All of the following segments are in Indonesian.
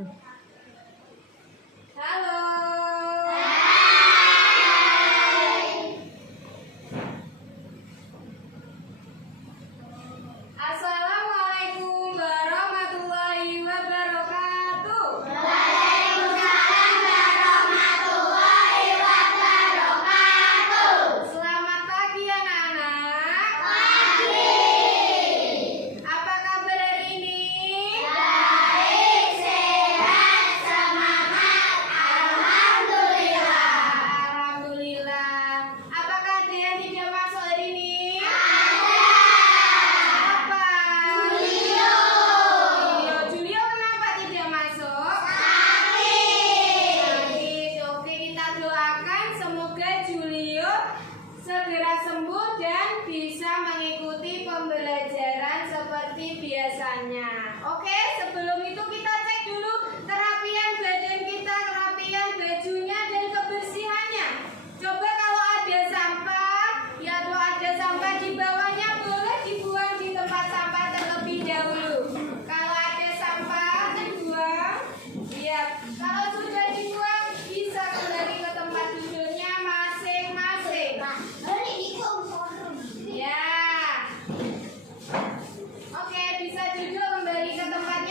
Halo. Assalamualaikum warahmatullahi wabarakatuh. Waalaikumsalam warahmatullahi wabarakatuh. Selamat pagi anak-anak. Pagi. Apa kabar hari ini? Baik, sehat, semangat. Alhamdulillah. Alhamdulillah. Apakah ada yang tidak masuk hari ini? Apa? Julio. Julio kenapa tidak masuk? Sakit. Sakit. Oke, kita doakan semoga Julio segera sembuh dan bisa mengikuti pembelajaran seperti biasanya. Oke, sebelum itu kita cek dulu kerapian badan kita, kerapian bajunya dan kebersihannya. Coba kalau ada sampah, ya kalau ada sampah di bawahnya boleh dibuang di tempat sampah terlebih dahulu. Kalau ada sampah dibuang, ya. Kalau sudah dibuang bisa kembali ke tempat duduknya masing-masing. Ya. Oke, bisa duduk kembali ke tempatnya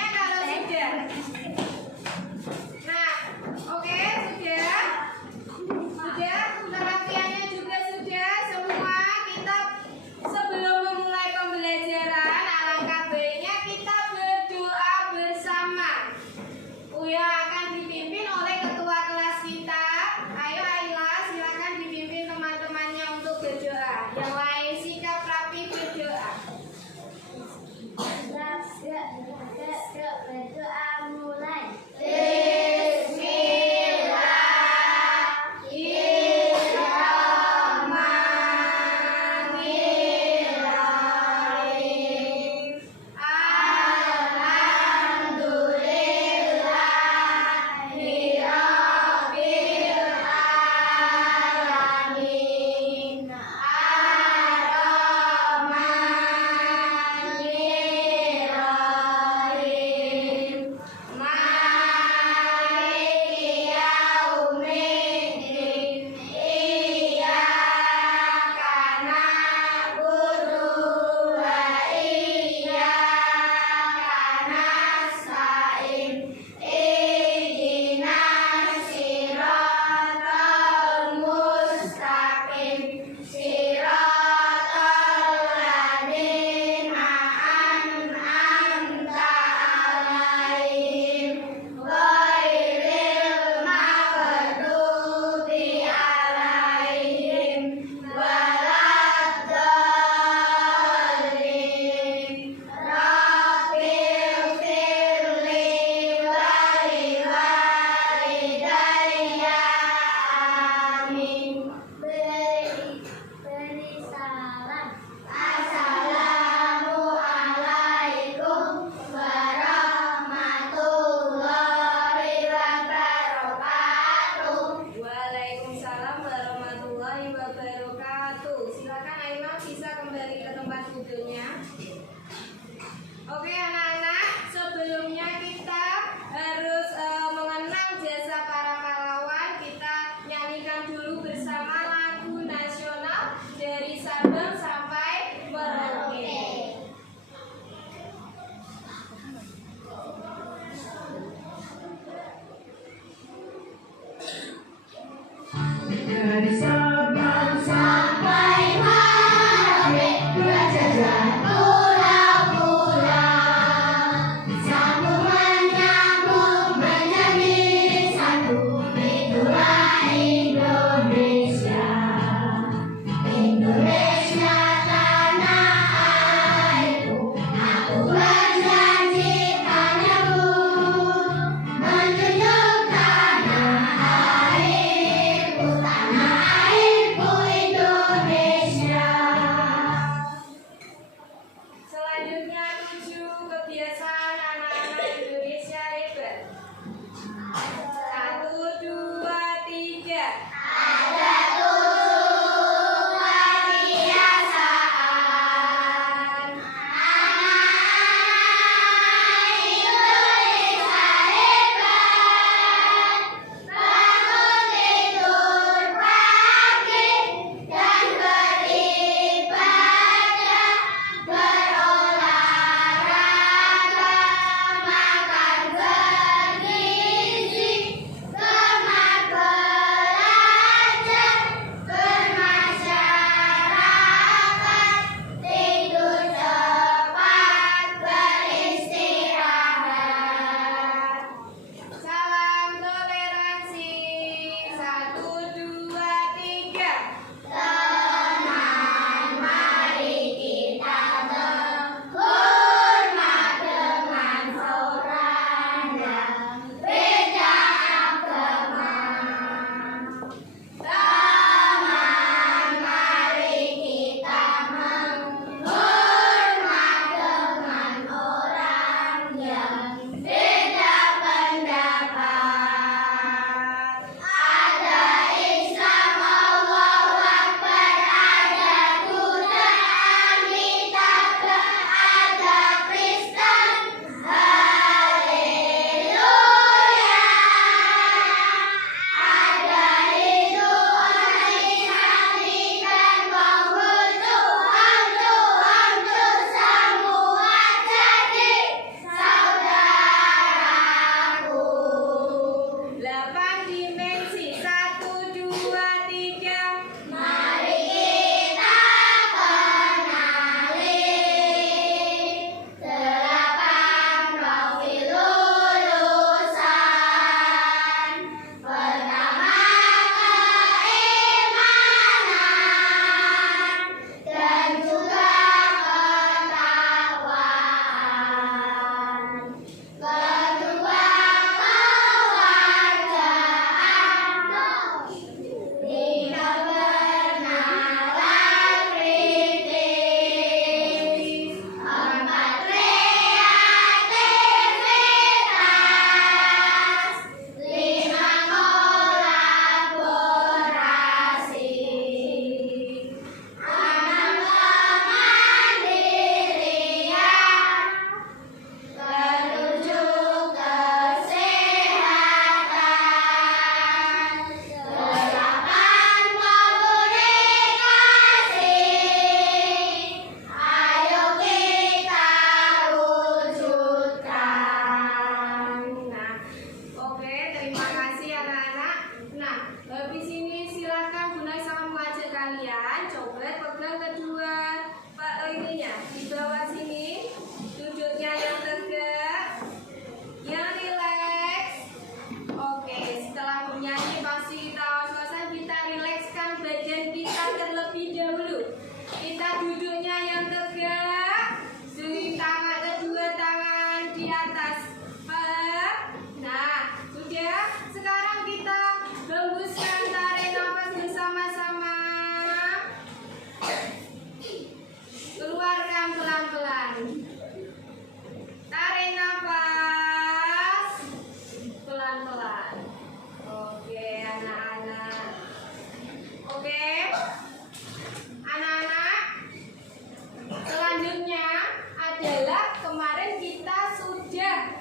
kemarin kita sudah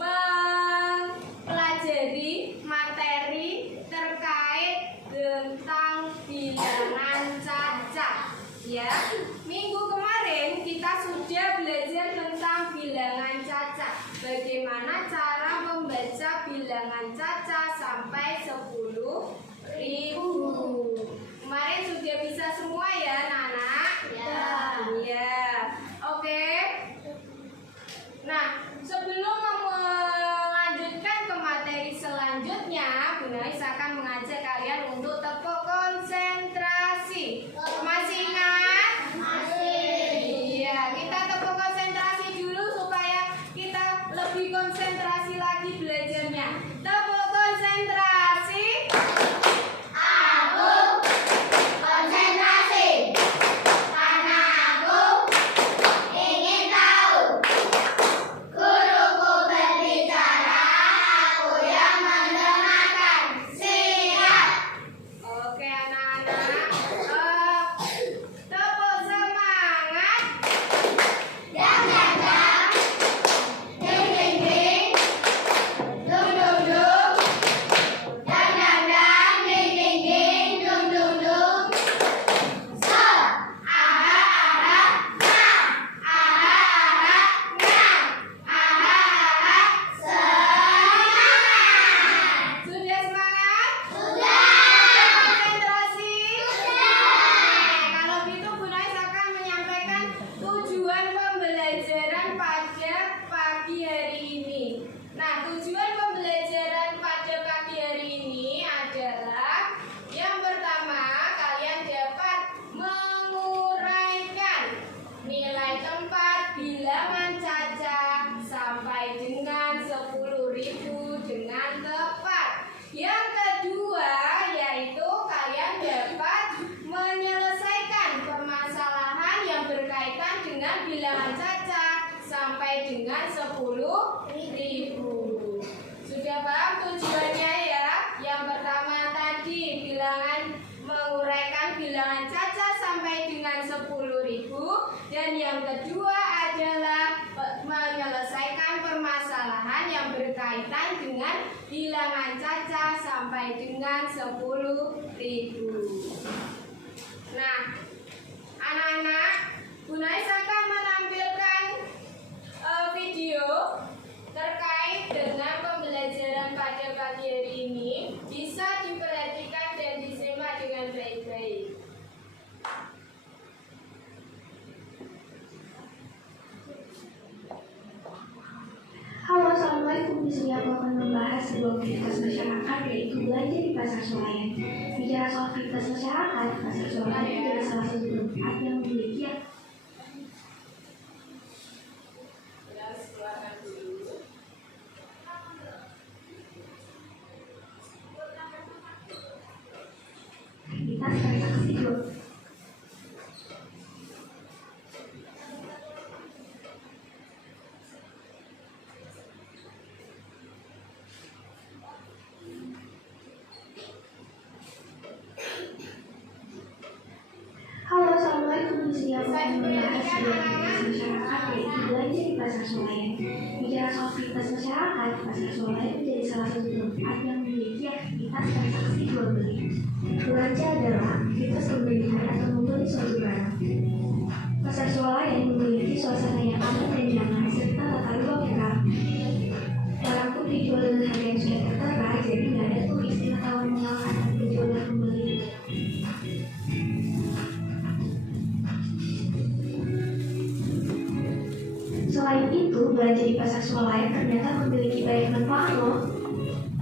mempelajari materi terkait tentang bilangan cacat. Ya, minggu kemarin kita sudah belajar tentang bilangan cacat. Bagaimana cara membaca bilangan cacat sampai 10.000. Kemarin sudah bisa semua ya, anak-anak? Ya. Ya. Oke. Nah, sebelum melanjutkan ke materi selanjutnya, Bu Nais akan mengajak kalian untuk tepuk konsentrasi. Masih ingat? Masih. Iya, kita tepuk konsentrasi dulu supaya kita lebih konsentrasi lagi belajarnya. Tepuk konsentrasi. Aku konsentrasi karena aku ingin tahu. Guruku berbicara, aku yang mendengarkan. Siap. Oke, anak-anak. Tepuk semangat. Jam jam jam. Ding ding ding. Dung dung dung. Jam jam jam. Ding ding ding. Dung dung dung. So. Aha aha nah. Aha aha nah. Aha aha semangat. Sudah semangat? Sudah. Konsentrasi? Sudah. Kalau gitu Bu Nais akan menyampaikan tujuan pembelajaran pada pagi hari ini. Nah, tujuan pembelajaran pada pagi hari ini adalah yang pertama, kalian dapat menguraikan nilai tempat bilangan cacat sampai dengan 10.000 dengan tepat. Yang kedua, yaitu kalian dapat menyelesaikan permasalahan yang berkaitan dengan bilangan cacat sampai dengan 10.000. Sudah paham tujuannya ya? Yang pertama tadi menguraikan bilangan cacat sampai dengan 10.000, dan yang kedua adalah menyelesaikan permasalahan yang berkaitan dengan bilangan cacat sampai dengan 10.000. Nah, anak-anak, Bu Nais akan menampilkan video terkait dengan pembelajaran pada pagi hari ini. Bisa diperhatikan dan disimak dengan baik-baik. Halo, Assalamualaikum. Di sini aku akan membahas sebuah aktivitas masyarakat, yaitu belanja di pasar swalayan. Bicara soal aktivitas masyarakat, pasar swalayan menjadi salah satu tempat yang memiliki aktivitas transaksi jual. Halo, Assalamualaikum. Di sini aku akan membahas sebuah aktivitas masyarakat, yaitu belanja di pasar swalayan. Bicara soal aktivitas masyarakat, pasar swalayan menjadi salah satu tempat yang memiliki aktivitas transaksi jual beli. Belanja adalah aktivitas pembelian atau membeli suatu barang. Pasar swalayan memiliki suasana yang aman dan nyaman serta tata ruang yang rapi. Barang pun dijual dengan harga yang sudah tertera, jadi nggak ada tuh istilah tawar menawar antara penjual dan pembeli. Selain itu, belanja di pasar swalayan ternyata memiliki banyak manfaat loh.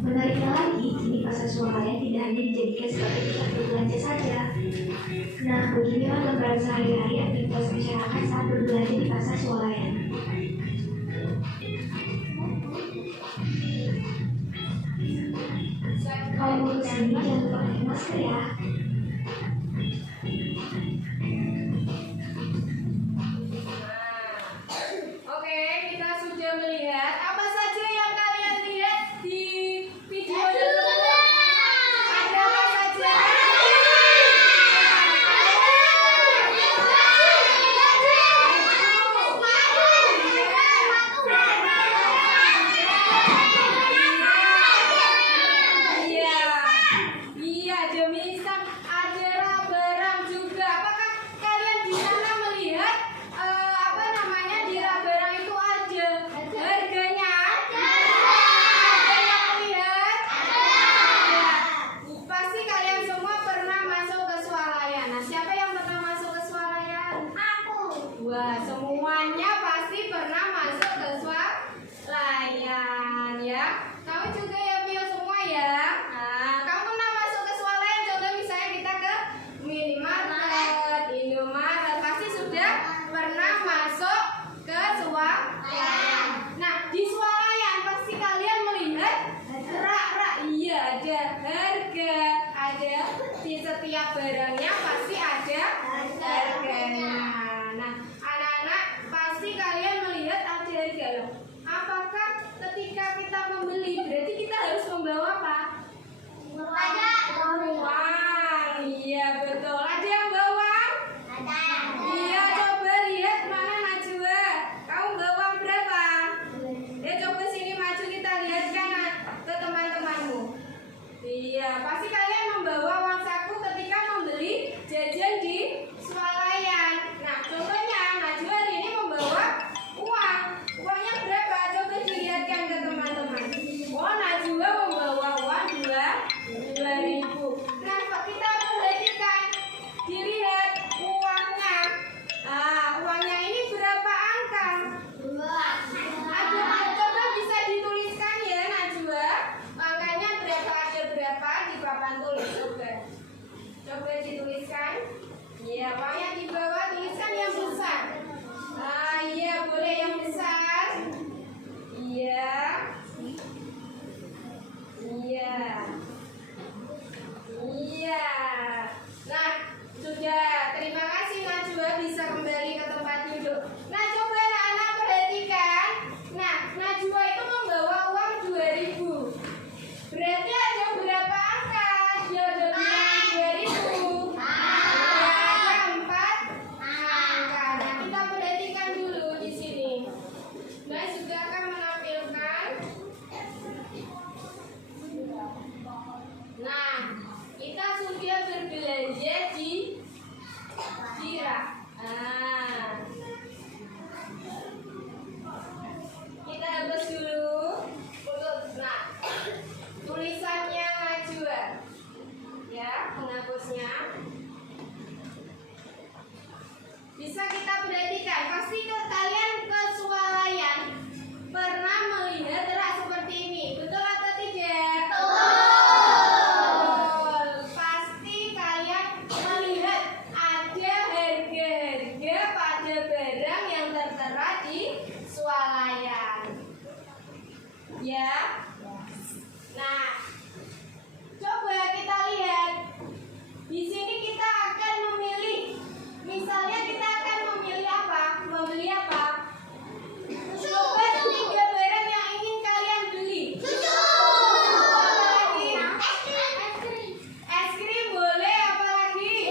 Menariknya lagi, kini pasar swalayan tidak hanya dijadikan sebagai tempat berbelanja saja. Nah, beginilah gambaran sehari-hari aktivitas masyarakat saat berbelanja di pasar swalayan. Kalau mau kesini, jangan lupa pakai masker ya. Oke, kita sudah melihat apa saja yang kalian lihat di video tersebut. Ada apa saja? swalayan. Ya. Nah, coba kita lihat. Di sini kita akan memilih. Misalnya kita akan memilih apa? Membeli apa? Coba 3 barang yang ingin kalian beli. Apa lagi? Es krim boleh, apa lagi?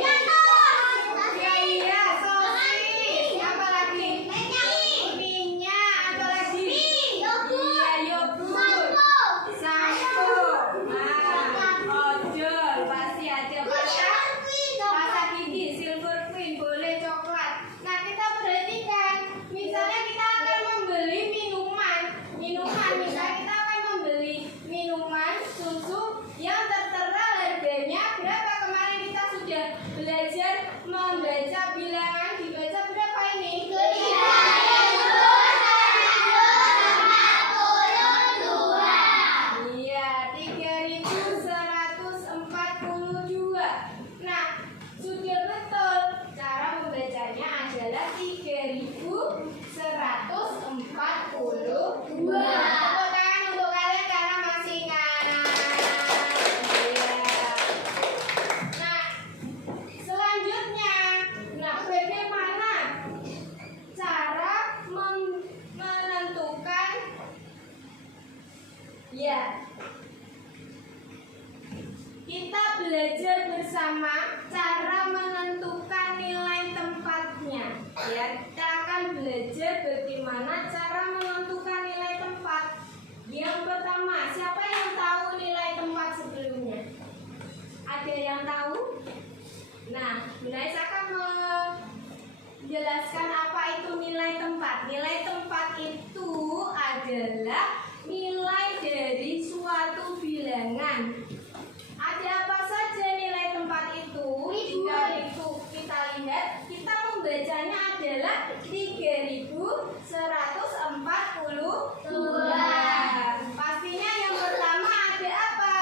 Ya iya, sosis. Apa lagi? Minyak, apa lagi? Iya, yogurt. Sampo. Ojol, pasti ada pasta gigi, silver queen, boleh coklat. Nah, kita perhatikan. Misalnya kita akan membeli minuman. Misalnya kita akan membeli minuman susu yang tertera harganya berapa. Kemarin kita sudah belajar membaca bilangan. Dibaca berapa ini? Iya, 3.142. Nah, sudah betul. Cara membacanya adalah 3.142. Tepuk tangan untuk kalian karena masih ingat. Iya. Nah, selanjutnya, bagaimana cara menentukan? Ya, kita belajar bersama cara menentukan nilai tempatnya. Ya, kita akan belajar bagaimana cara menentukan nilai tempat. Yang pertama, siapa yang tahu nilai tempat sebelumnya? Ada yang tahu? Nah, Bunais akan menjelaskan apa itu nilai tempat. Nilai tempat itu adalah nilai dari suatu bilangan. Ada apa saja nilai tempat itu? Jika itu kita lihat, kita membacanya adalah 3.142. Pastinya yang pertama ada apa?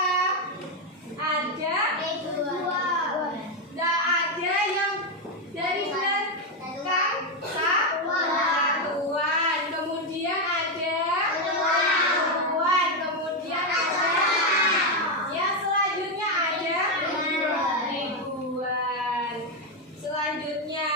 Ada? Nggak ada yang dari belakang? Satuan. Kemudian ada? Satuan. Kemudian ada? Yang selanjutnya ada? Ribuan. Selanjutnya,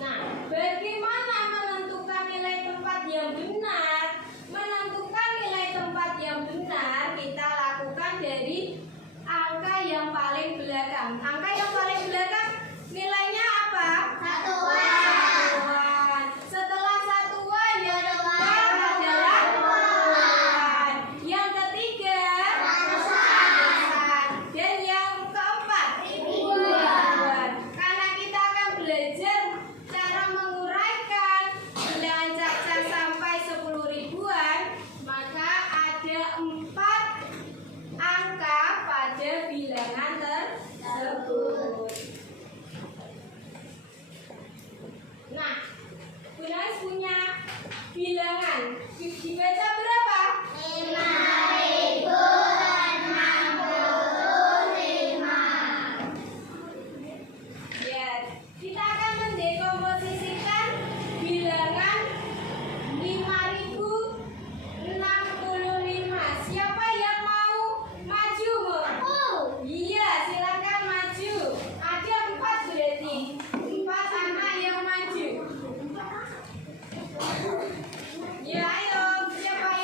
nah, bagaimana menentukan nilai tempat yang benar? Menentukan nilai tempat yang benar kita lakukan dari angka yang paling belakang. Angka yang paling belakang nilainya apa? Satuan. Setelah satuan yang keempat adalah ribuan. Yang ketiga ratusan. Dan yang keempat ribuan. Karena kita akan belajar cara menguraikan bilangan cacat sampai 10 ribuan, maka ada 4 angka pada bilangan tersebut. Nah, Bunais punya bilangan. Dibaca berapa? 5.065. Ya, kita akan mendekomposisikan bilangan 5.065. Siapa yang mau maju, Bu? Iya, silakan maju. Ada 4 berarti. 4 anak yang maju. Ya, ayo. Siapa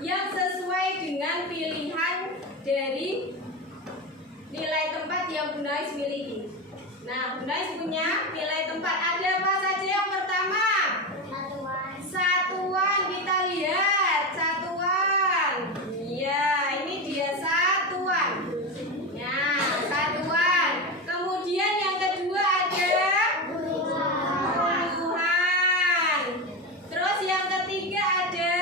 yang sesuai dengan pilihan dari nilai tempat yang Bunda Ais miliki. Nah, Bunda Ais punya nilai tempat ada apa saja? Yang pertama, satuan. Kita lihat satuan. Iya, ini dia satuan. Nah, satuan. Kemudian yang kedua ada puluhan. Terus yang ketiga ada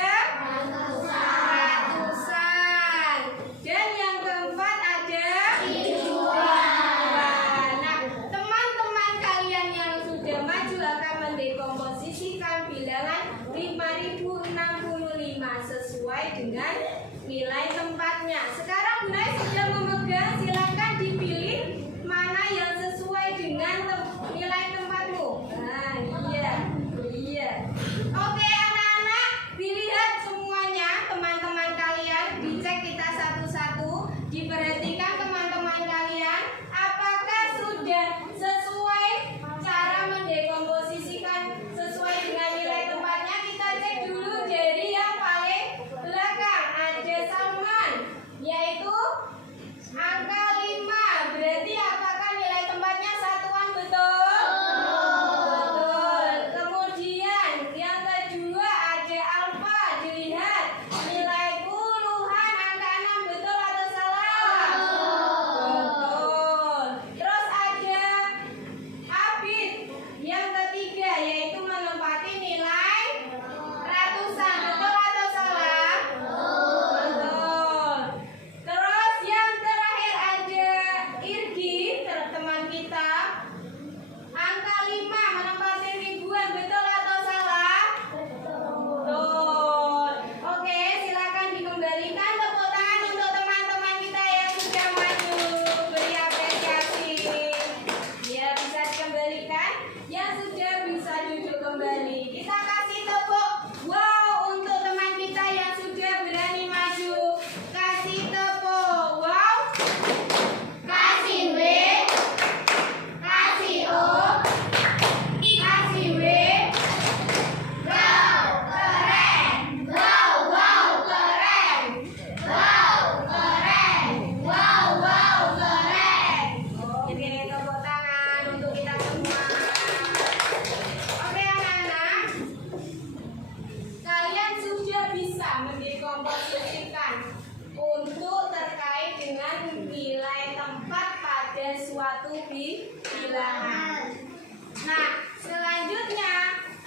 ratusan. Dan yang keempat ada ribuan. Nah, teman-teman kalian yang sudah maju akan mendekomposisikan bilangan 5065 sesuai dengan nilai tempatnya. Sekarang Bunda Ais sudah memegang, silakan dipilih mana yang sesuai dengan nilai tempatmu. Nah, iya. Oke, anak-anak, dilihat semuanya, teman-teman kalian, dicek kita satu-satu, diperhatikan teman-teman kalian, apakah sudah sesuai cara mendekomposisikan sesuai dengan nilai tempatnya. Kita cek dulu dari yang paling belakang, ada Salman, yaitu angka 5. Berarti apakah nilai tempatnya satuan, betul? Betul. Kemudian yang kedua ada Alfa, dilihat nilai puluhan, angka 6, betul atau salah? Betul. Terus ada Abid, yang ketiga, yaitu menempati nilai ratusan, betul atau salah? Betul. Terus yang terakhir ada Irgi, teman kita, angka 5 menempati ribuan, betul atau salah? Betul. Oke, silakan dikembalikan. Tepuk tangan untuk teman-teman kita yang sudah maju. Beri apresiasi. Ya, bisa dikembalikan. Yang sudah bisa duduk kembali. Kita kasih tepuk wow untuk teman kita yang sudah berani maju. Kasih tepuk wow. Kasih W. Kasih O. Kasih W. Wow, keren. Wow, keren. Wow, keren. Wow, keren. Oke, tepuk tangan untuk kita semua. Oke, anak-anak, kalian sudah bisa mendekomposisikan untuk terkait dengan nilai tempat pada suatu bilangan. Nah, selanjutnya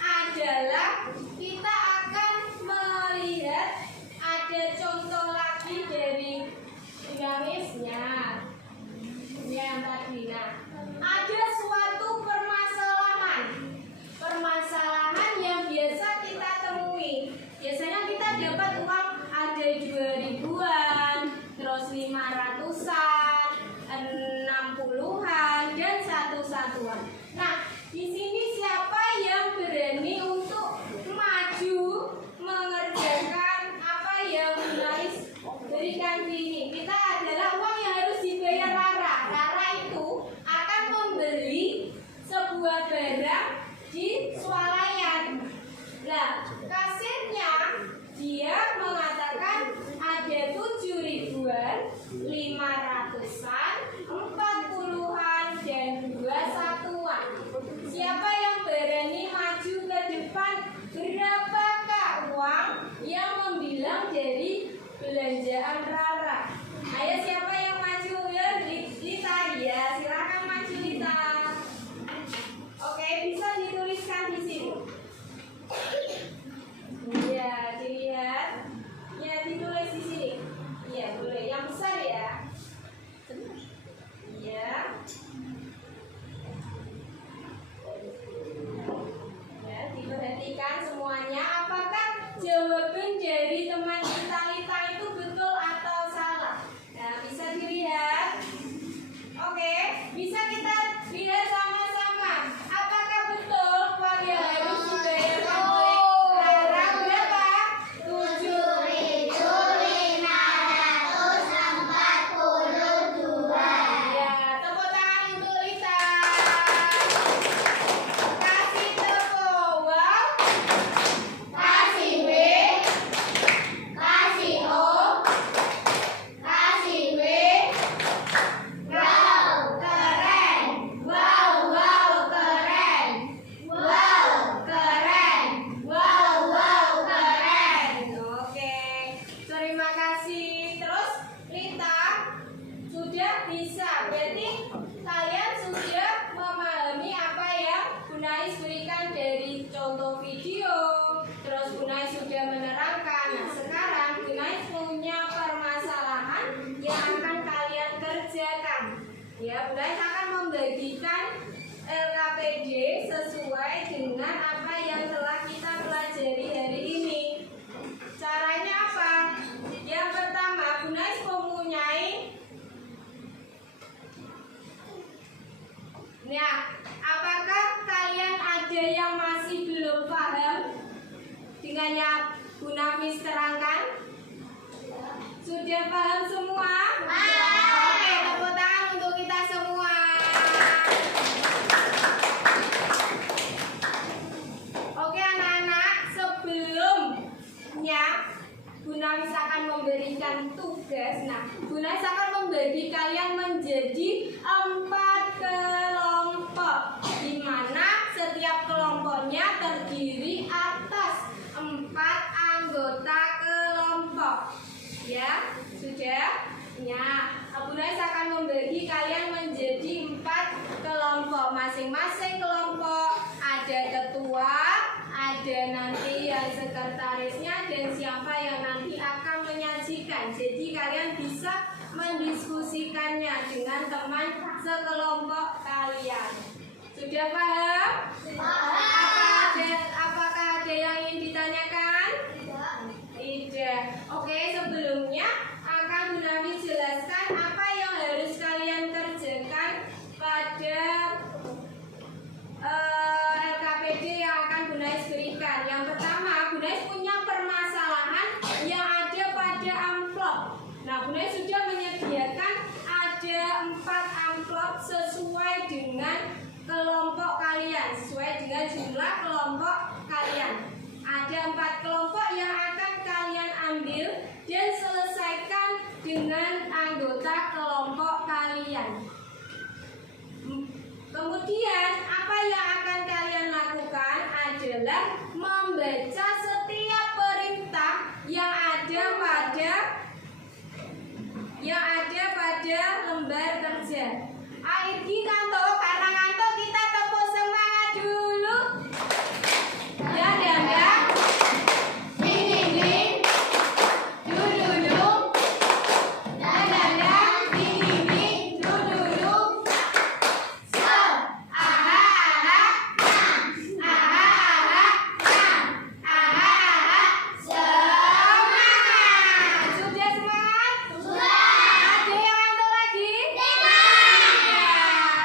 adalah kita akan melihat ada contoh lagi dari dinamisnya. Ini yang tadi. Nah, ada suatu permasalahan yang biasa kita temui. Biasanya kita dapat uang ada 2.000-an, terus 500-an, 60-an, dan 1-1-an. Nah, di sini siapa yang berani untuk maju mengerjakan apa yang Bunda Ais berikan ini? Kita adalah uang yang harus dibayar Rara. Rara itu akan membeli sebuah barang di swalayan. Nah, kasirnya dia mengatakan ada 7.000-an, 500-an, 40-an, dan 21-an. Siapa yang berani maju ke depan? Berapakah uang yang membilang dari belanjaan Rara? Ayo, siapa yang maju? Ya, Lita. Ya, silakan maju, Lita. Oke, bisa dituliskan di sini. Iya, dilihat. Ya, ditulis di sini. Iya, boleh. Yang besar ya. Iya. Ya, diperhatikan semuanya. Apakah jawaban dari teman kita Lita itu betul atau terima kasih. Terus Lita sudah bisa. Berarti kalian sudah memahami apa yang Bunais berikan dari contoh video. Terus Bunais sudah menerangkan. Nah, sekarang Bunais punya permasalahan yang akan kalian kerjakan. Ya, Bunais akan membagikan LKPD sesuai dengan apa yang telah kita pelajari hari ini. Caranya apa? Yang pertama, Bunais mempunyai apakah kalian ada yang masih belum paham dengan yang Bu Nafis terangkan? Sudah paham semua? Oke, tepuk tangan untuk kita semua. Oke anak-anak, sebelumnya Bu Nafis akan memberikan tugas. Nah, Bu Nafis akan membagi kalian menjadi 4 kelompok, di mana setiap kelompoknya terdiri atas 4 anggota kelompok. Ya, sudah? Ya, Bu Nafis akan membagi kalian menjadi 4 kelompok. Masing-masing kelompok ada ketua, ada nanti yang sekretarisnya, dan siapa yang nanti akan menyajikan. Jadi kalian bisa mendiskusikannya dengan teman sekelompok kalian. Sudah paham? Apakah ada yang ingin ditanyakan? Tidak. Oke, sebelumnya akan Bu Nafis jelaskan apa yang harus kalian kerjakan pada LKPD yang akan Bu Nafis berikan. Yang pertama, Bu Nafis punya permasalahan yang ada pada amplop. Nah, Bu Nafis sudah menyediakan ada 4 amplop sesuai dengan kelompok kalian, sesuai dengan jumlah kelompok kalian. Ada 4 kelompok yang akan kalian ambil dan selesaikan dengan anggota kelompok kalian. Kemudian apa yang akan kalian lakukan adalah membaca setiap perintah yang ada pada lembar kerja. Aiki kantor, karena ngantuk kita tepuk semangat dulu. Ya, Danda. Ding. Dulu. Danda. Ding. Dulu. Sudah semangat? Ada yang ngantuk lagi?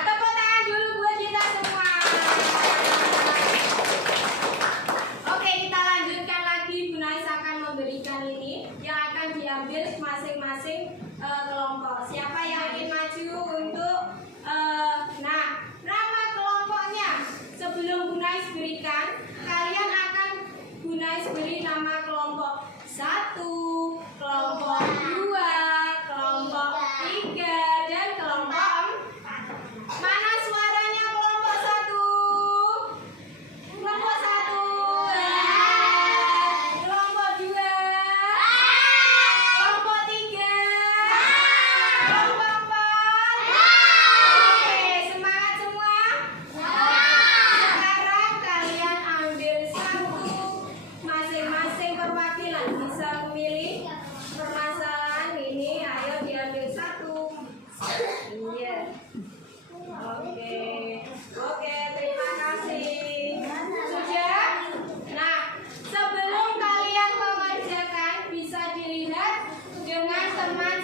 Tepuk tangan dulu buat kita semua. Oke, kita lanjutkan lagi. Bu Nafis akan memberikan ini yang akan diambil masing-masing kelompok. Siapa yang ingin maju untuk nama kelompoknya? Sebelum Bu Nafis berikan, kalian akan Bu Nafis beri nama kelompok 1, kelompok 2, kelompok 3, dan kelompok 4. Mana suaranya kelompok 1? Kelompok 1. Kelompok 2. Kelompok 3. Kelompok 4. Oke, semangat semua. Sekarang kalian ambil 1 masing-masing perwakilan. Bisa memilih permasalahan ini. Ayo diambil 1. Iya. Oke, terima kasih. Sudah? Nah, sebelum kalian mengerjakan, bisa dilihat dengan teman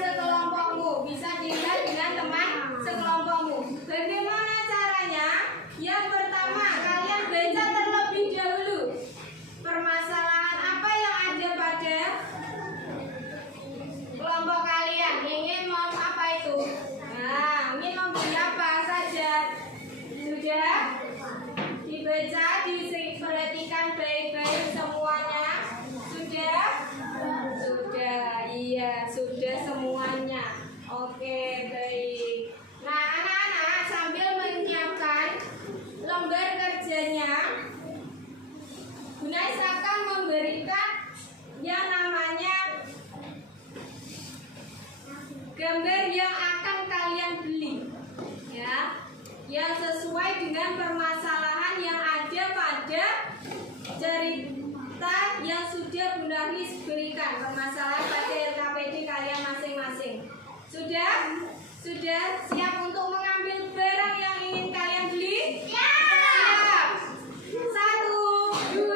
sekelompokmu. Bagaimana caranya? Yang pertama, kalian baca terlebih dahulu permasalahan apa yang ada pada kelompok kalian. Ingin apa itu? Nah, ingin memberi apa saja? Sudah dibaca, diperhatikan baik-baik semuanya. Sudah? Iya, sudah semuanya. Oke, baik. Nah, anak-anak sambil gambar yang akan kalian beli, ya, yang sesuai dengan permasalahan yang ada pada cerita yang sudah Bunda Lis berikan, permasalahan pada LKPD kalian masing-masing. Sudah? Sudah siap untuk mengambil barang yang ingin kalian beli? Siap. 1, 2,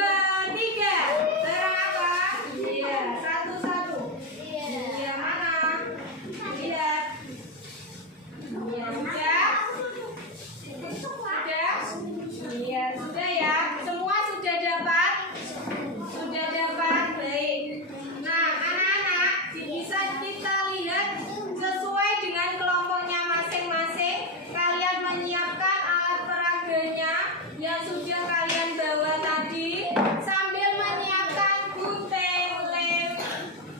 3. Barang apa? Iya, satu-satu. Iya, mana? Lihat. Iya, sudah? Sudah? Iya, sudah ya. Semua sudah dapat? Sudah dapat. Baik. Nah, anak-anak, bisa kita lihat sesuai dengan kelompoknya masing-masing. Kalian menyiapkan alat peraganya yang sudah kalian bawa tadi, sambil menyiapkan gunting, lem,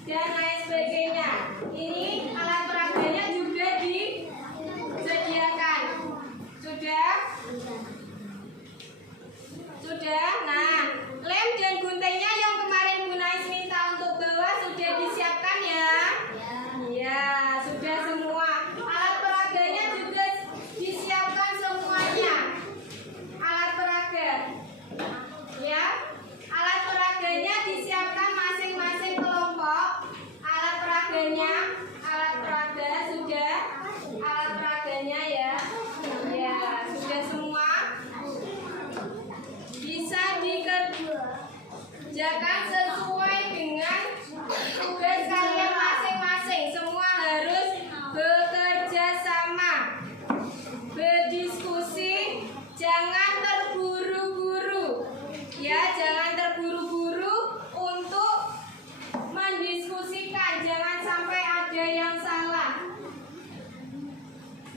dan lain sebagainya. Ini alat peraganya juga disediakan. Sudah? Sudah? Nah, lem dan guntingnya yang kemarin Bu Nais minta untuk bawa sudah disiapkan ya? Iya, sudah semua. Alat peraganya juga disiapkan semuanya. Alat peraga. Ya. Alat peraganya disiapkan masing-masing kelompok. Alat peraganya, alat peraga sudah. Alat peraganya ya. Ya, sudah semua. Bisa dikerjakan sesuai dengan tugas kalian masing-masing. Semua harus bekerja sama, berdiskusi, jangan terburu-buru. Ya, jangan terburu-buru untuk mendiskusikan. Jangan sampai ada yang salah.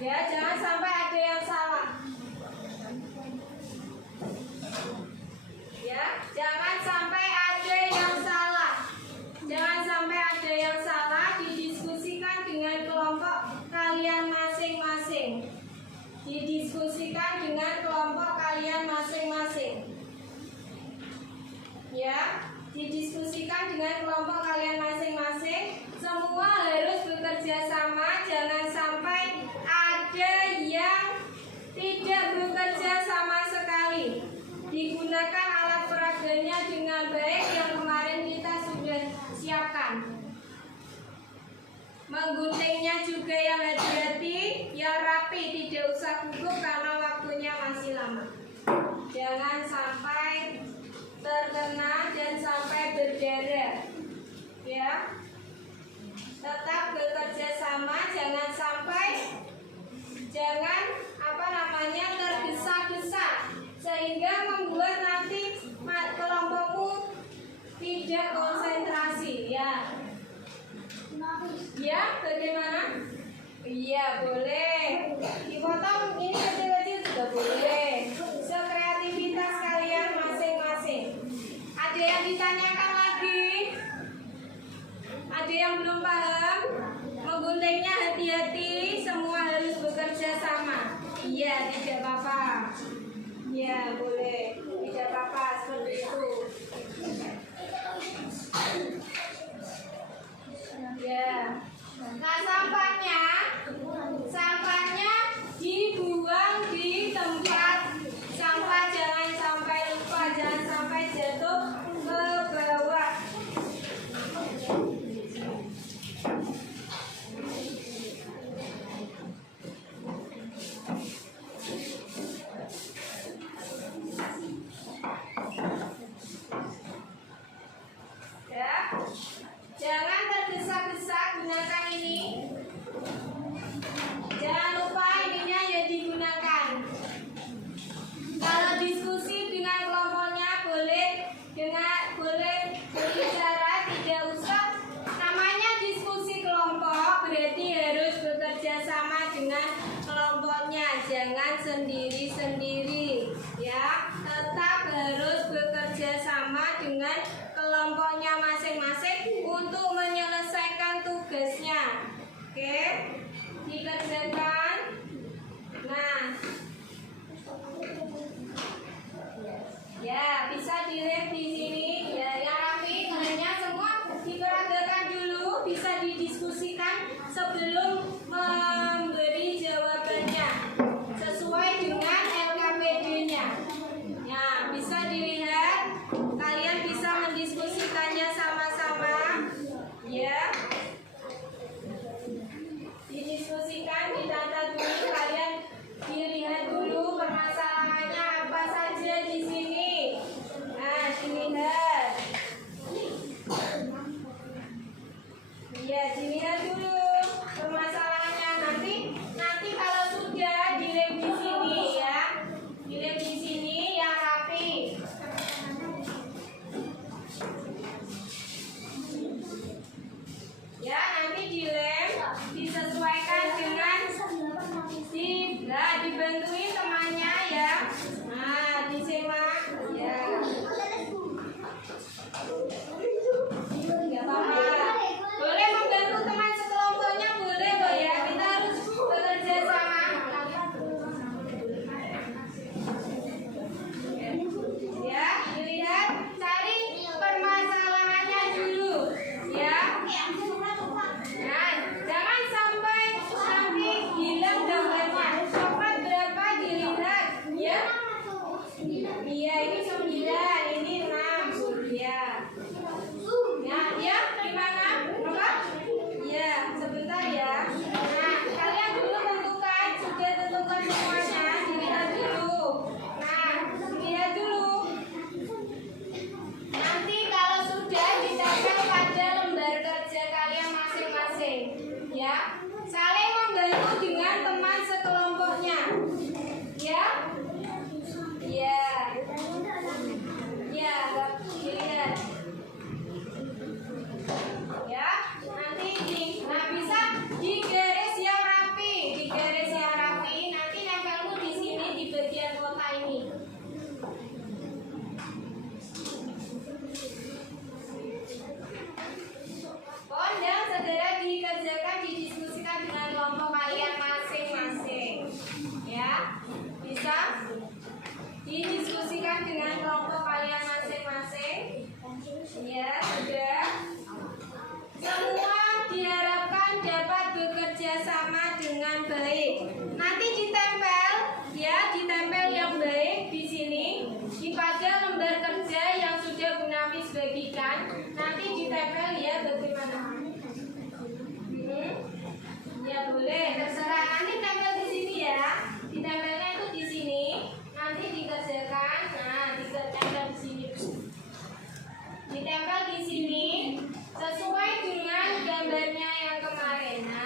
Ya, jangan sampai ada yang salah. Ya, jangan sampai ada yang salah. Jangan sampai ada yang salah, didiskusikan dengan kelompok kalian masing-masing. Didiskusikan dengan kelompok kalian masing-masing. Ya, didiskusikan dengan kelompok kalian masing-masing. Semua harus bekerja sama, jangan sampai ada yang tidak bekerja sama sekali. Digunakan alat peraganya dengan baik yang kemarin kita sudah siapkan. Mengguntingnya juga yang hati-hati, yang rapi, tidak usah gugup karena waktunya masih lama. Jangan sampai terkena dan sampai berdarah. Ya. Tetap bekerja sama, jangan sampai tergesa-gesa sehingga membuat nanti kelompokmu tidak konsentrasi, ya. Ya, bagaimana? Iya, boleh. Dipotong ini kecil-kecil juga boleh. Sekreativitas kalian masing-masing. Ada yang ditanyakan lagi? Ada yang belum paham? Mengguntingnya hati-hati, semua harus bekerja sama. Iya, tidak apa-apa. Iya, boleh. Tidak apa-apa, seperti itu. Ya. Nah, sampahnya dibuang di tempat sampah, jangan sampai lupa, jangan sampai jatuh ke bawah. Ya. Jangan tergesa-gesa, gunakan ini. Jangan lupa ininya ya digunakan. Kalau diskusi dengan kelompoknya boleh berbicara, tidak usah. Namanya diskusi kelompok berarti harus bekerja sama dengan kelompoknya, jangan sendiri-sendiri. Ya, tetap harus bekerja sama dengan kelompoknya masing-masing untuk menyelesaikan tugasnya. bisa didiskusikan sebelum memberi jawabannya sesuai dengan LKPD-nya. Ya, bisa dilihat, kalian bisa mendiskusikannya sama-sama, ya. Didiskusikan, ditata dulu, kalian dilihat dulu permasalahannya apa saja di sini. Nah, dilihat. Ya, dilihat dulu permasalahannya. Nanti kalau sudah dilem di sini ya, dilem di sini yang rapi. Ya, nanti dilem disesuaikan dengan dibantuin temannya ya. Nah, disimak ya. Nggak apa-apa. Boleh membantu teman sekelompoknya, boleh loh ya. Kita harus bekerja sama. Ya, dilihat, cari permasalahannya dulu. Ya. Nah, jangan sampai nanti hilang gambarnya. Coklat berapa dilihat, ya? Iya, ini 9, ini 6. Ya. Nah, ya, gimana? Apa? Ya, sebentar ya. Nah, kalian dulu tentukan, sudah tentukan semuanya, dilihat dulu. Nah, dilihat dulu. Nanti kalau sudah ditempel pada lembar kerja kalian masing-masing, ya. Saling membantu dengan teman sekelompoknya. Ya. Ya. Ya, dilihat. Ya, nanti bisa digaris yang rapi, nanti nempelmu di sini di bagian kota ini. Kondang segera dikerjakan, didiskusikan dengan kelompok kalian masing-masing. Ya, bisa didiskusikan dengan kelompok kalian masing-masing. Ya, sudah. Semua diharapkan dapat bekerja sama dengan baik. Nanti ditempel, ya, ditempel yang baik di sini di pada lembar kerja yang sudah Bu Nafis bagikan. Nanti ditempel ya, bagaimana? Ya boleh, terserah. Nanti tempel di sini ya. Ditempelnya itu di sini. Nanti dikerjakan. Nah, ditempel di sini. Ditempel di sini sesuai dengan gambarnya yang kemarin. Nah,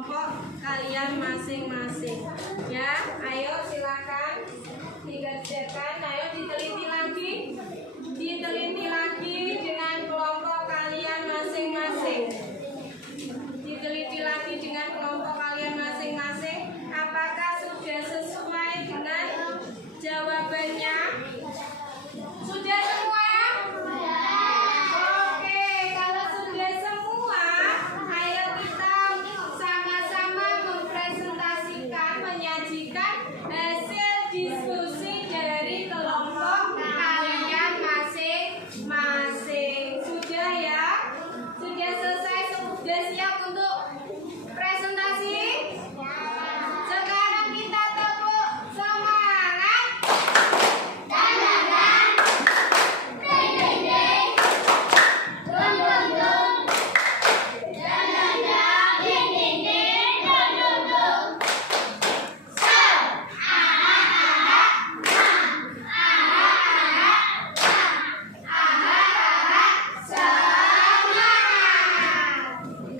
kelompok kalian masing-masing. Ya, ayo silakan dikerjakan. Ayo diteliti lagi dengan kelompok kalian masing-masing. Diteliti lagi dengan kelompok kalian masing-masing. Apakah sudah sesuai dengan jawabannya? Sudah semua? Oke, kalau sudah semua, ayo kita sama-sama mempresentasikan, menyajikan hasil diskusi dari kelompok kalian masing-masing. Sudah ya? Sudah selesai? Sudah siap untuk presentasi? Sekarang kita tepuk semangat.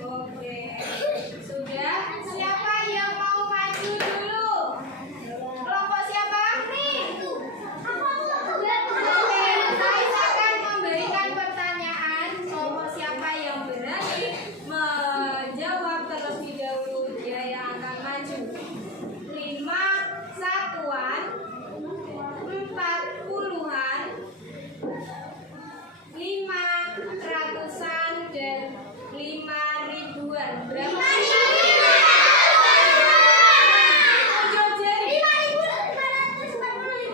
Oke, sudah. Siapa yang mau maju dulu? Kelompok siapa? Oke, saya akan memberikan pertanyaan. Kelompok siapa yang berani menjawab terlebih dahulu, dia yang akan maju. 5 satuan, 4 puluhan, 5 ratusan, dan 5 ribuan. Berapa?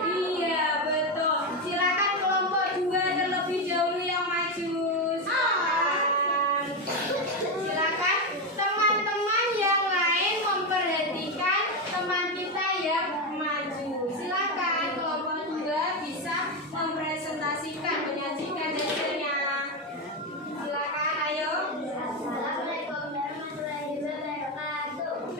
Iya, betul. Silakan kelompok 2 terlebih dahulu yang maju. Silakan teman-teman yang lain memperhatikan teman kita yang maju. Silakan kelompok 2 bisa mempresentasikan, menyajikan hasilnya. Silakan, ayo.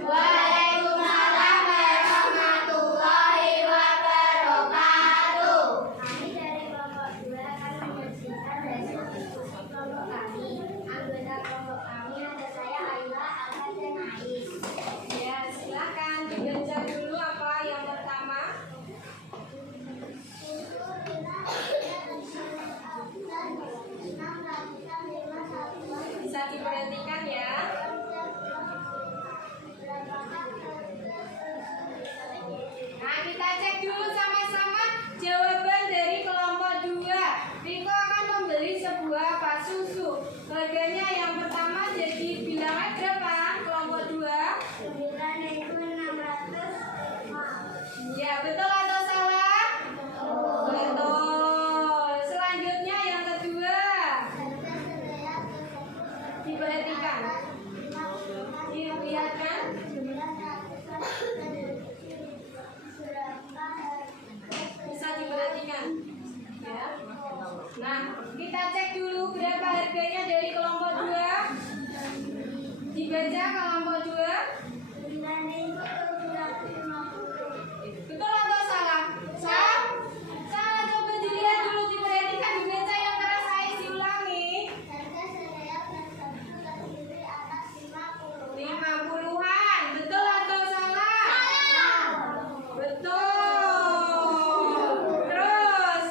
Waalaikumsalam warahmatullahi wabarakatuh. Kami dari kelompok 2 akan menyajikan hasil diskusi kelompok kami. Anggota kelompok kami ada saya, Ayla, Alfa, dan Ais. Ya, silakan dibaca dulu apa yang pertama. Bisa diperhatikan ya. Nah, kita cek dulu sama-sama jawaban dari kelompok 2. Riko akan membeli sebuah pas susu. Harganya yang pertama jadi bilangnya berapa? Kelompok 2. 9.600. Ya, betul atau salah? Betul. Selanjutnya yang kedua. Diperhatikan. Dilihatkan. Bisa diperhatikan. Ya. Nah, kita cek dulu berapa harganya dari kelompok 2. Dibaca kelompok 2. Betul atau salah? Salah? Salah, coba dilihat dulu, diperhatikan, dibaca yang keras, saya diulangi. 50-an, betul atau salah? Betul. Terus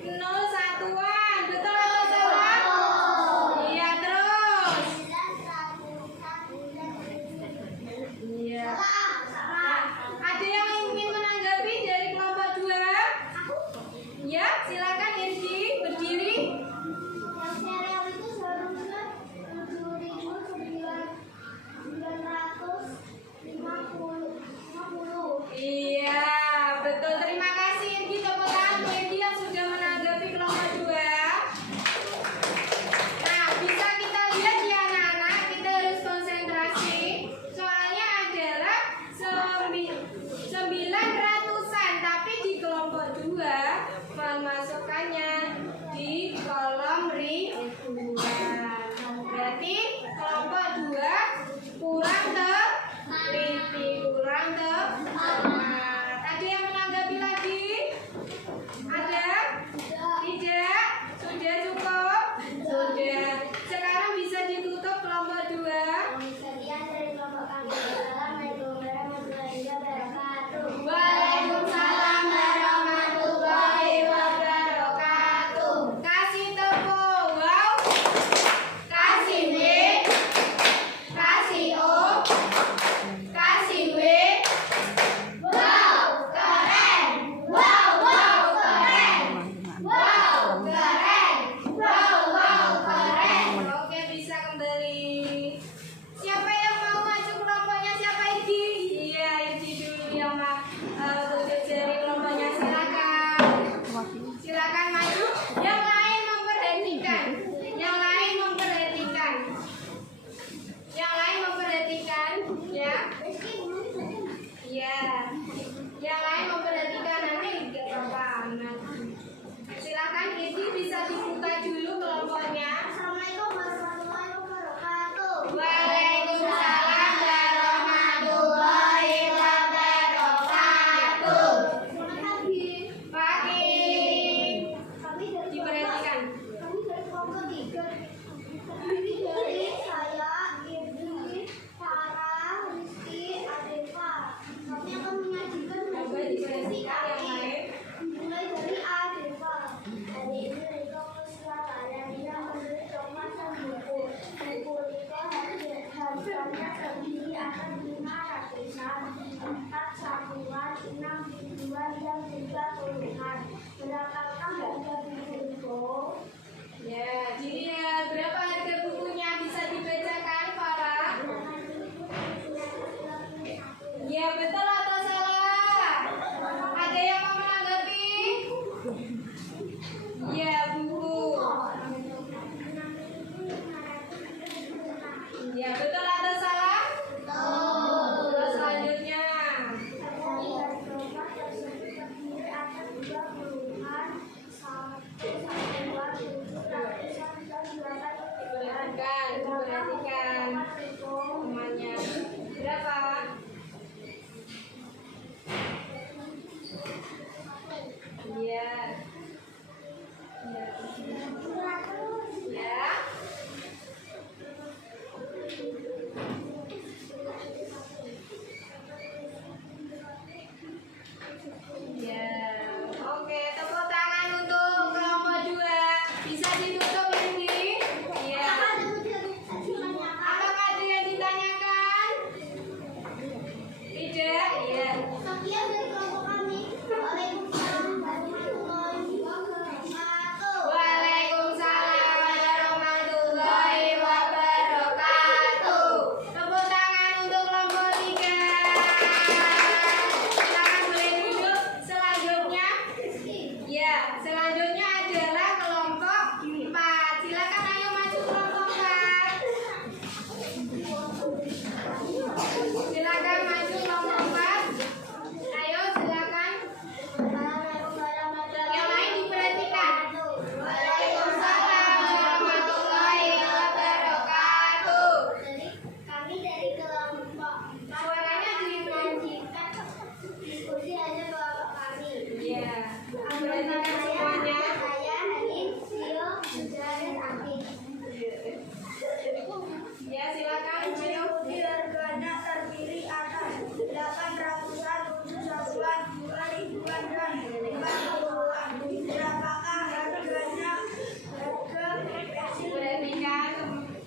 0 satuan, betul atau salah? Iya, terus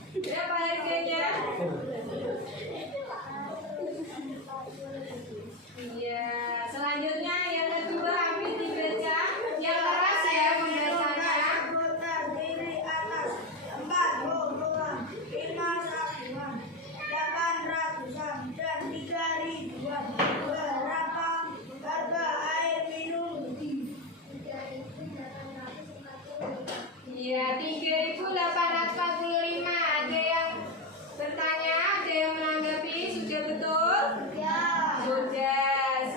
Berapa harganya? Iya, selanjutnya yang kedua ambil dibaca. Yang keras ya membacanya. Kota diri atas 40-an, 500-an, 800-an, dan 3.000-an. Berapa harga air minum? Iya, 3.845. Ada yang bertanya, ada yang menanggapi, sudah betul? Ya. Sudah.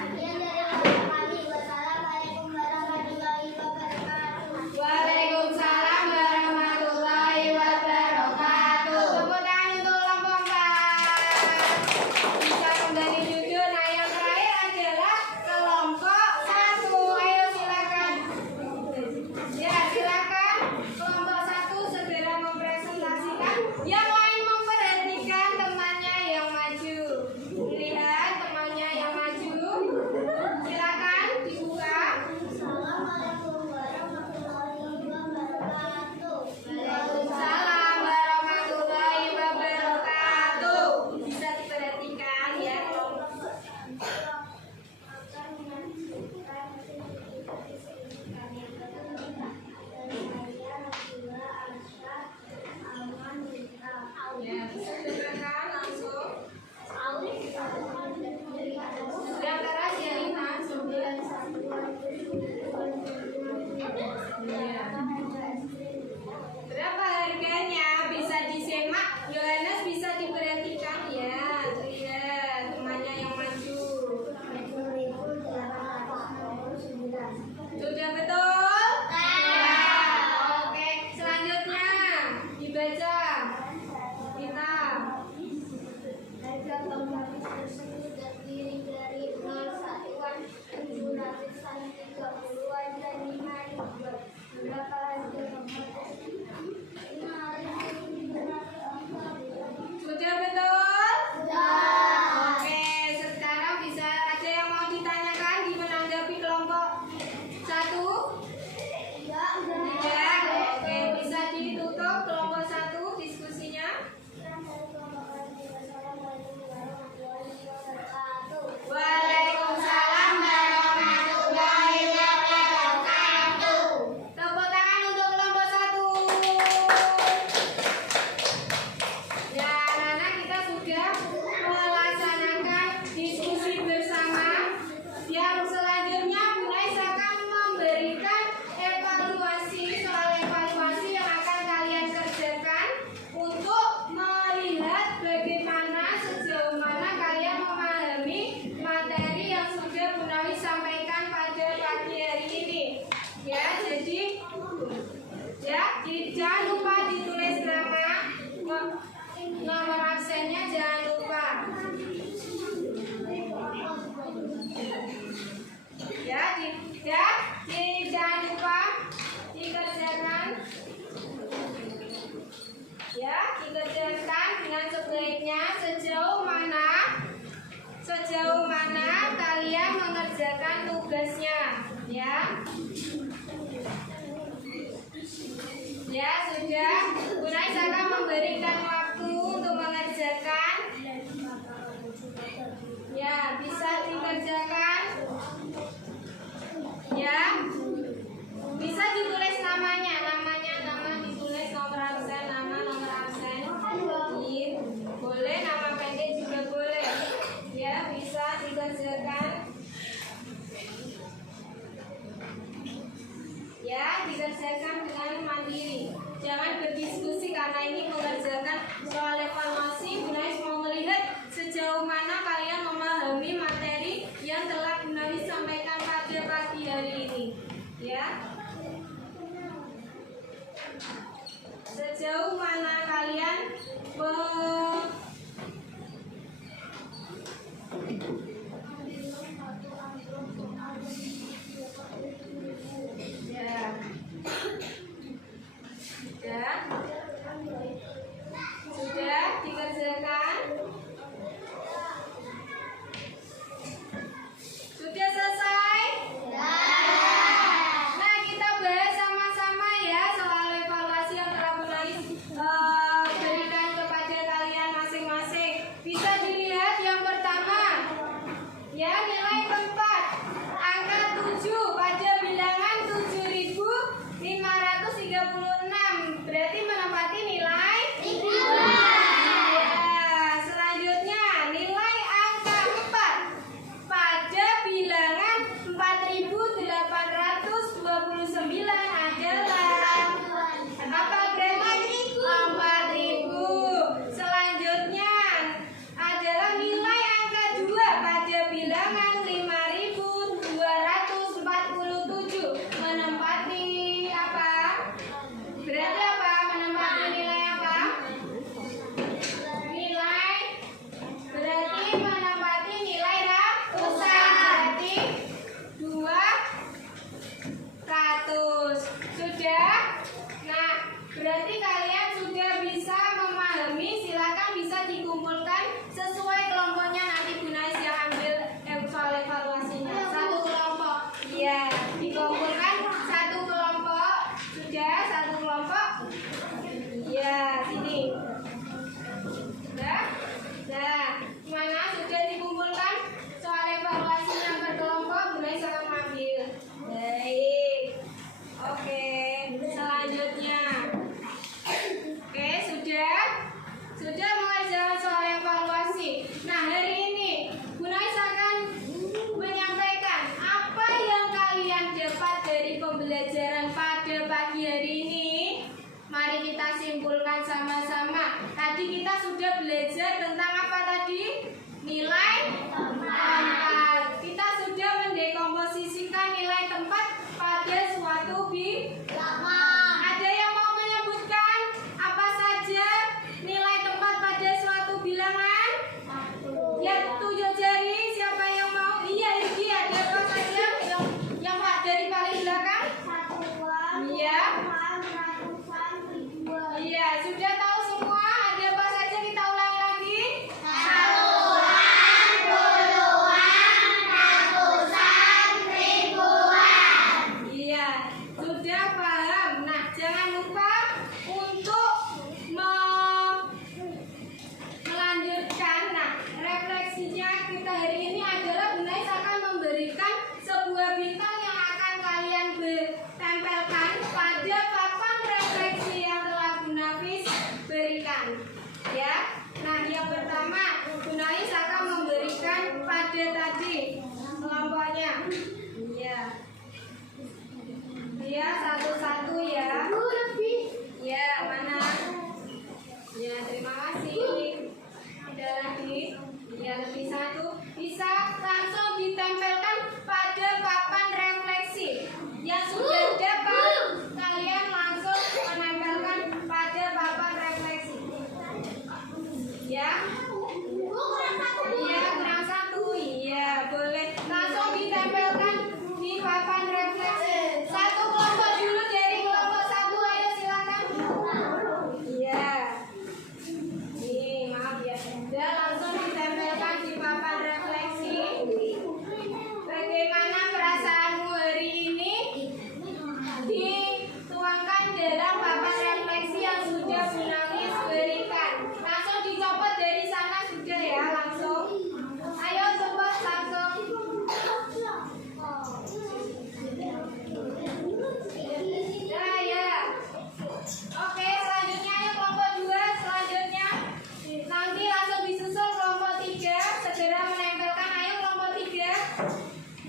Sekian dari kami. Wassalamualaikum warahmatullahi wabarakatuh. Waalaikumsalam warahmatullahi wabarakatuh. Tepuk tangan untuk kelompok 4. Bisa kembali duduk. Nah, yang terakhir adalah kelompok 1. Ayo silakan. Ya, silakan. Kelompok 1 segera mempresentasikan. Yang lain memperhatikan temannya yang maju. Lihat temannya yang maju. Silakan dibuka. Assalamualaikum warahmatullahi wabarakatuh. Waalaikumsalam warahmatullahi wabarakatuh. Bisa diperhatikan ya. Ya, bisa diperhatikan langsung. Yang keras ya Intan. Iya. Berapa harganya? Bisa disemak. Yohanes bisa diperhatikan ya. Lihat temannya yang maju. Sudah betul? Ya. Oke. Selanjutnya dibaca. Kita. Harga pembeli tersebut terdiri dari 0,1-an, 700-an, 30-an, dan 5.000-an. Berapa harga pembeli? Sudah betul? Sudah. Oke, sekarang bisa ada yang mau ditanyakan di menanggapi kelompok 1? Ya, udah. Ya, oke, bisa ditutup kelompok 1 diskusinya. Waalaikumsalam warahmatullahi wabarakatuh. Tepuk tangan untuk kelompok 1. Ya, anak-anak kita sudah melaksanakan diskusi bersama. Yang selanjutnya Bu Nais akan memberikan evaluasi, soal evaluasi yang akan kalian kerjakan untuk melihat bagaimana sejauh mana kalian memahami materi yang sudah Bu Nais sampaikan pada pagi hari ini. Ya, jadi jangan lupa ditulis nama, nomor absennya jangan lupa. Ya, jangan lupa dikerjakan. Ya, dikerjakan dengan sebaiknya sejauh mana kalian mengerjakan tugasnya, ya. Ya, sudah. Bu Nais akan memberikan waktu untuk mengerjakan. Ya, bisa dikerjakan. Ya, bisa ditulis namanya ditulis nomor absen, nomor absen. Boleh nama pendek juga boleh. Ya, bisa dikerjakan. Ya, dikerjakan dengan mandiri. tadi kita sudah belajar tentang apa tadi? Nilai tempat. Kita sudah mendekomposisikan nilai tempat pada suatu bilangan. Ada yang mau menyebutkan apa saja nilai tempat pada suatu bilangan? Ya, tunjuk jari. Siapa yang mau? Iya, ini ada apa saja? Yang dari paling belakang? Iya. Iya, sudah tahu semua. Ada apa saja? Kita ulangi lagi. Iya, sudah paham. Nah, jangan lupa untuk melanjutkan. Nah, refleksinya kita hari ini adalah Bu Nais akan memberikan sebuah bintang yang akan kalian tempelkan pada papan refleksi yang telah Bu Nafis berikan. Ya. Nah, yang pertama Bu Nais akan memberikan pada tadi kelompoknya. Iya. Iya, satu-satu ya. Ya, mana? Ya, terima kasih. Ada lagi? Ya, lebih satu. Bisa langsung ditempelkan pada papan refleksi. Yang sudah dapat, kalian langsung menempelkan pada papan refleksi. Ya. Iya, kurang satu. Iya, boleh. Langsung ditempelkan di papan refleksi. Satu kelompok dulu dari kelompok satu. Ayo silakan. Iya. Nih, maaf ya. Sudah langsung ditempelkan di papan refleksi. Bagaimana perasaanmu hari ini? Dituangkan dalam papan refleksi yang sudah Bu Nafis berikan. Langsung dicopot dari sana sudah ya, langsung. Ayo copot langsung. Nah, ya. Oke, selanjutnya ayo kelompok 2. Selanjutnya nanti langsung disusul kelompok 3. Segera menempelkan. Ayo kelompok 3.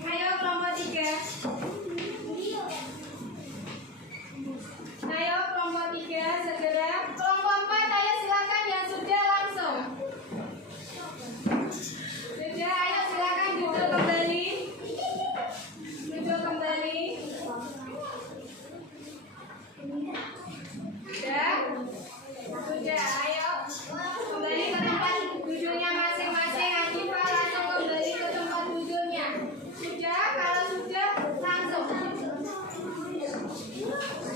Ayo kelompok 3. Ayo kelompok 3 segera. Kelompok 4 ayo silakan yang sudah langsung. Sudah, ayo silakan duduk kembali. Duduk kembali. Sudah, ayo kembali ke tempat duduknya masing-masing. Ajifah langsung kembali ke tempat duduknya. Sudah, kalau sudah langsung.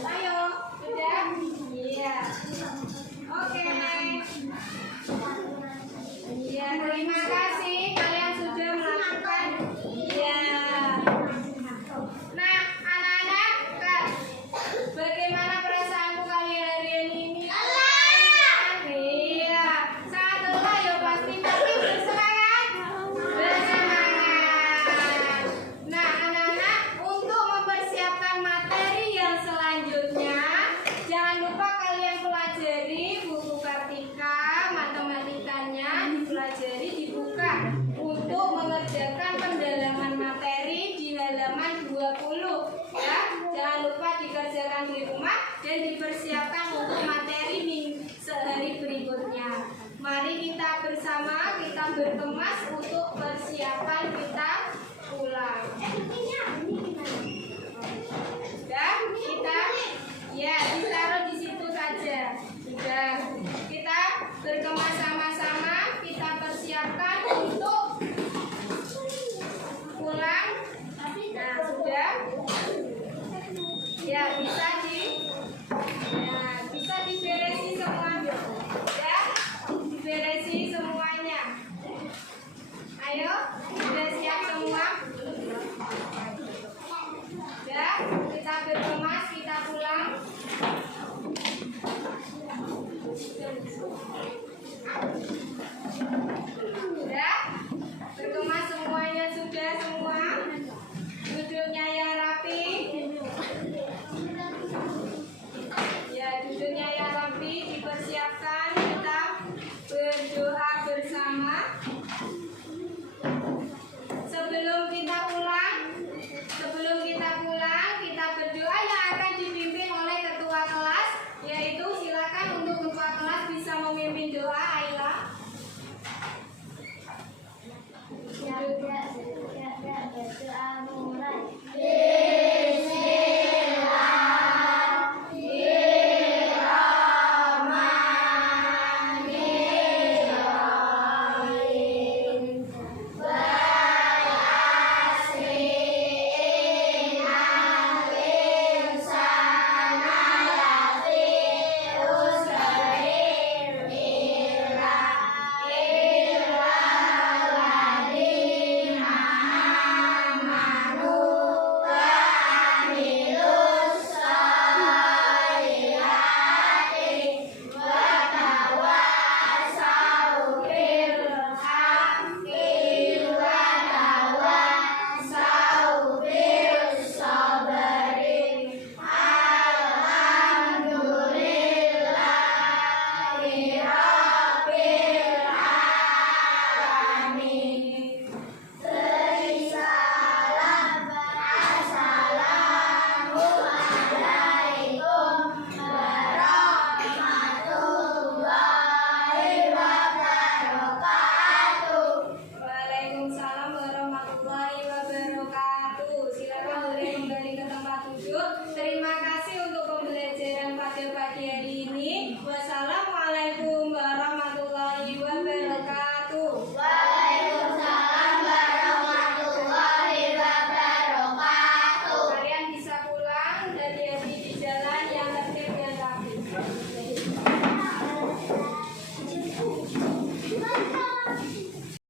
Ayo, sudah? Iya. Oke. Iya, terima kasih kalian sudah melakukan. Iya. Nah, anak-anak, bagaimana perasaanmu kalian hari ini? Iya, sangat lelah ya pasti, tapi bersemangat. Bersemangat. Nah, anak-anak, untuk mempersiapkan materi yang selanjutnya, jangan lupa kalian pelajari buku Kartika, matematikanya dipelajari, dibuka untuk mengerjakan pendalaman materi di halaman 20 ya. Jangan lupa dikerjakan di rumah dan dipersiapkan untuk materi sehari berikutnya. Mari kita bersama kita berkemas untuk persiapan kita pulang. Dan kita ya ditaruh di situ saja. Sudah, kita berkemas sama-sama, kita persiapkan untuk pulang. Nah, sudah. Ya, bisa diberesi semua. Ya, diberesi semuanya. Ayo, sudah siap semua? Ya, kita berkemas, kita pulang. Sudah? Berkemas semuanya sudah semua? Duduknya yang rapi. Ya, duduknya yang rapi, dipersiapkan. Kita berdoa bersama. Sebelum kita pulang, kita berdoa yang akan dipimpin oleh ketua kelas, yaitu silakan untuk ketua kelas bisa memimpin Wakil Bagi